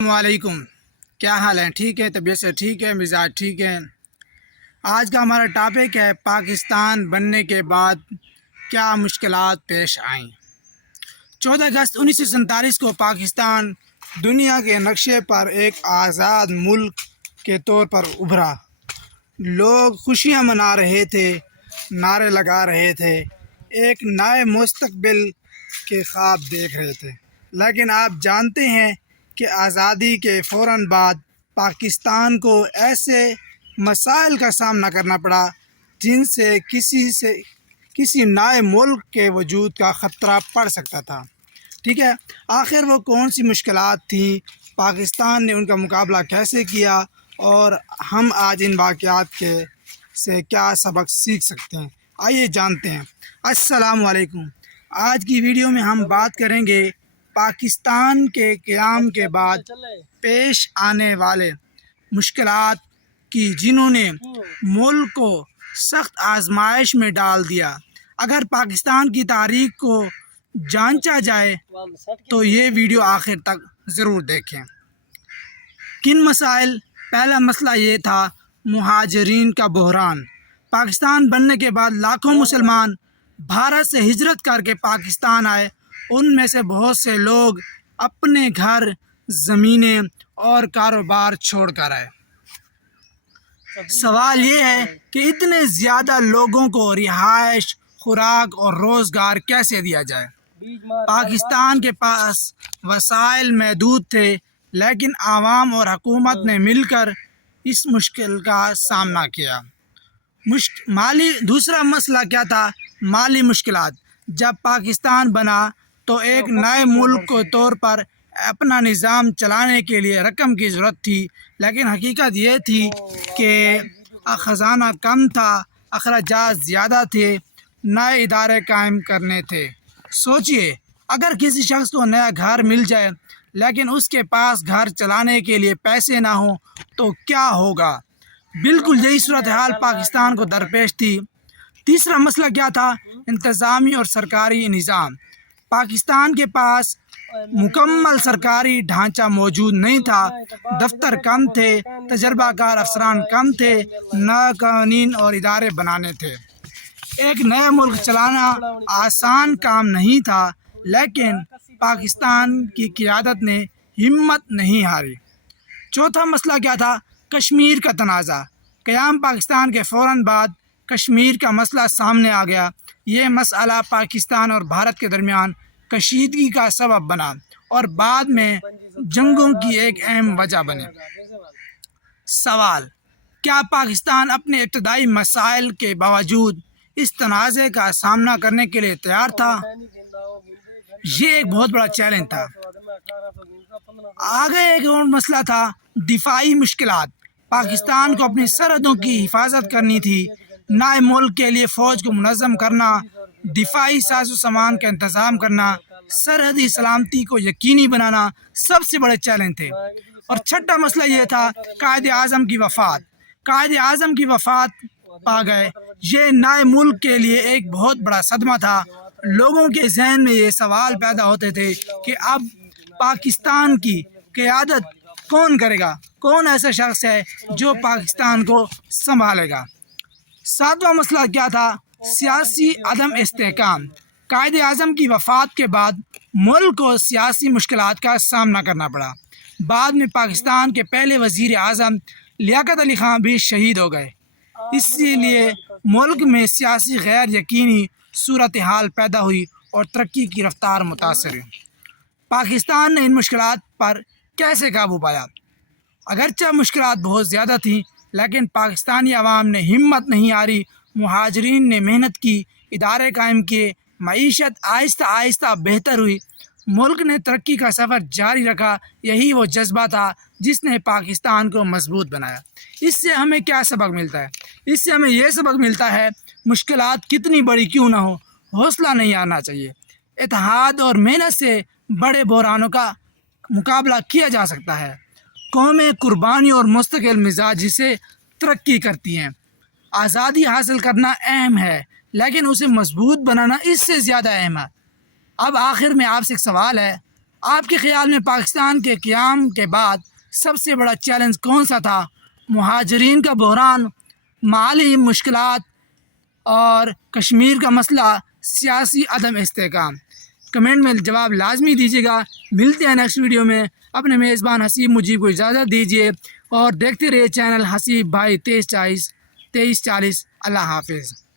السلام علیکم، کیا حال ہے؟ ٹھیک ہے؟ طبیعت سے ٹھیک ہے؟ مزاج ٹھیک ہے؟ آج کا ہمارا ٹاپک ہے پاکستان بننے کے بعد کیا مشکلات پیش آئیں۔ 14 اگست 1947 کو پاکستان دنیا کے نقشے پر ایک آزاد ملک کے طور پر ابھرا۔ لوگ خوشیاں منا رہے تھے، نعرے لگا رہے تھے، ایک نئے مستقبل کے خواب دیکھ رہے تھے۔ لیکن آپ جانتے ہیں کہ آزادی کے فوراً بعد پاکستان کو ایسے مسائل کا سامنا کرنا پڑا جن سے کسی نئے ملک کے وجود کا خطرہ پڑ سکتا تھا۔ ٹھیک ہے، آخر وہ کون سی مشکلات تھیں، پاکستان نے ان کا مقابلہ کیسے کیا، اور ہم آج ان واقعات سے کیا سبق سیکھ سکتے ہیں، آئیے جانتے ہیں۔ السلام علیکم۔ آج کی ویڈیو میں ہم بات کریں گے پاکستان کے قیام کے بعد پیش آنے والے مشکلات کی، جنہوں نے ملک کو سخت آزمائش میں ڈال دیا۔ اگر پاکستان کی تاریخ کو جانچا جائے تو یہ ویڈیو آخر تک ضرور دیکھیں۔ کن مسائل؟ پہلا مسئلہ یہ تھا مہاجرین کا بحران۔ پاکستان بننے کے بعد لاکھوں مسلمان بھارت سے ہجرت کر کے پاکستان آئے۔ ان میں سے بہت سے لوگ اپنے گھر، زمینیں اور کاروبار چھوڑ کر آئے۔ سوال یہ ہے کہ اتنے زیادہ لوگوں کو رہائش، خوراک اور روزگار کیسے دیا جائے؟ پاکستان کے پاس وسائل محدود تھے، لیکن عوام اور حکومت نے مل کر اس مشکل کا سامنا کیا۔ دوسرا مسئلہ کیا تھا؟ مالی مشکلات۔ جب پاکستان بنا تو ایک نئے ملک کے طور پر اپنا نظام چلانے کے لیے رقم کی ضرورت تھی، لیکن حقیقت یہ تھی کہ خزانہ کم تھا، اخراجات زیادہ تھے، نئے ادارے قائم کرنے تھے۔ سوچئے، اگر کسی شخص کو نیا گھر مل جائے لیکن اس کے پاس گھر چلانے کے لیے پیسے نہ ہوں تو کیا ہوگا؟ بالکل یہی صورتحال پاکستان کو درپیش تھی۔ تیسرا مسئلہ کیا تھا؟ انتظامی اور سرکاری نظام۔ پاکستان کے پاس مکمل سرکاری ڈھانچہ موجود نہیں تھا، دفتر کم تھے، تجربہ کار افسران کم تھے، نئے قوانین اور ادارے بنانے تھے۔ ایک نئے ملک چلانا آسان کام نہیں تھا، لیکن پاکستان کی قیادت نے ہمت نہیں ہاری۔ چوتھا مسئلہ کیا تھا؟ کشمیر کا تنازع۔ قیام پاکستان کے فوراً بعد کشمیر کا مسئلہ سامنے آ گیا۔ یہ مسئلہ پاکستان اور بھارت کے درمیان کشیدگی کا سبب بنا اور بعد میں جنگوں کی ایک اہم وجہ بنے۔ سوال: کیا پاکستان اپنے ابتدائی مسائل کے باوجود اس تنازع کا سامنا کرنے کے لیے تیار تھا؟ یہ ایک بہت بڑا چیلنج تھا۔ آگے ایک اور مسئلہ تھا دفاعی مشکلات۔ پاکستان کو اپنی سرحدوں کی حفاظت کرنی تھی۔ نئے ملک کے لیے فوج کو منظم کرنا، دفاعی ساز و سامان کا انتظام کرنا، سرحدی سلامتی کو یقینی بنانا سب سے بڑے چیلنج تھے۔ اور چھٹا مسئلہ یہ تھا قائد اعظم کی وفات۔ قائد اعظم کی وفات پا گئے۔ یہ نئے ملک کے لیے ایک بہت بڑا صدمہ تھا۔ لوگوں کے ذہن میں یہ سوال پیدا ہوتے تھے کہ اب پاکستان کی قیادت کون کرے گا؟ کون ایسا شخص ہے جو پاکستان کو سنبھالے گا؟ ساتواں مسئلہ کیا تھا؟ سیاسی عدم استحکام۔ قائد اعظم کی وفات کے بعد ملک کو سیاسی مشکلات کا سامنا کرنا پڑا۔ بعد میں پاکستان کے پہلے وزیر اعظم لیاقت علی خان بھی شہید ہو گئے۔ اسی لیے ملک میں سیاسی غیر یقینی صورتحال پیدا ہوئی اور ترقی کی رفتار متاثر ہوئی۔ پاکستان نے ان مشکلات پر کیسے قابو پایا؟ اگرچہ مشکلات بہت زیادہ تھیں، لیکن پاکستانی عوام نے ہمت نہیں ہاری۔ مہاجرین نے محنت کی، ادارے قائم کیے، معیشت آہستہ آہستہ بہتر ہوئی، ملک نے ترقی کا سفر جاری رکھا۔ یہی وہ جذبہ تھا جس نے پاکستان کو مضبوط بنایا۔ اس سے ہمیں کیا سبق ملتا ہے؟ اس سے ہمیں یہ سبق ملتا ہے مشکلات کتنی بڑی کیوں نہ ہو، حوصلہ نہیں ہارنا چاہیے۔ اتحاد اور محنت سے بڑے بحرانوں کا مقابلہ کیا جا سکتا ہے۔ قومیں قربانی اور مستقل مزاج سے ترقی کرتی ہیں۔ آزادی حاصل کرنا اہم ہے، لیکن اسے مضبوط بنانا اس سے زیادہ اہم ہے۔ اب آخر میں آپ سے ایک سوال ہے، آپ کے خیال میں پاکستان کے قیام کے بعد سب سے بڑا چیلنج کون سا تھا؟ مہاجرین کا بحران، مالی مشکلات، اور کشمیر کا مسئلہ، سیاسی عدم استحکام؟ کمنٹ میں جواب لازمی دیجیے گا۔ ملتے ہیں نیکسٹ ویڈیو میں۔ اپنے میزبان حسیب مجیب کو اجازت دیجیے اور دیکھتے رہیے چینل حسیب بھائی 2340۔ اللہ حافظ۔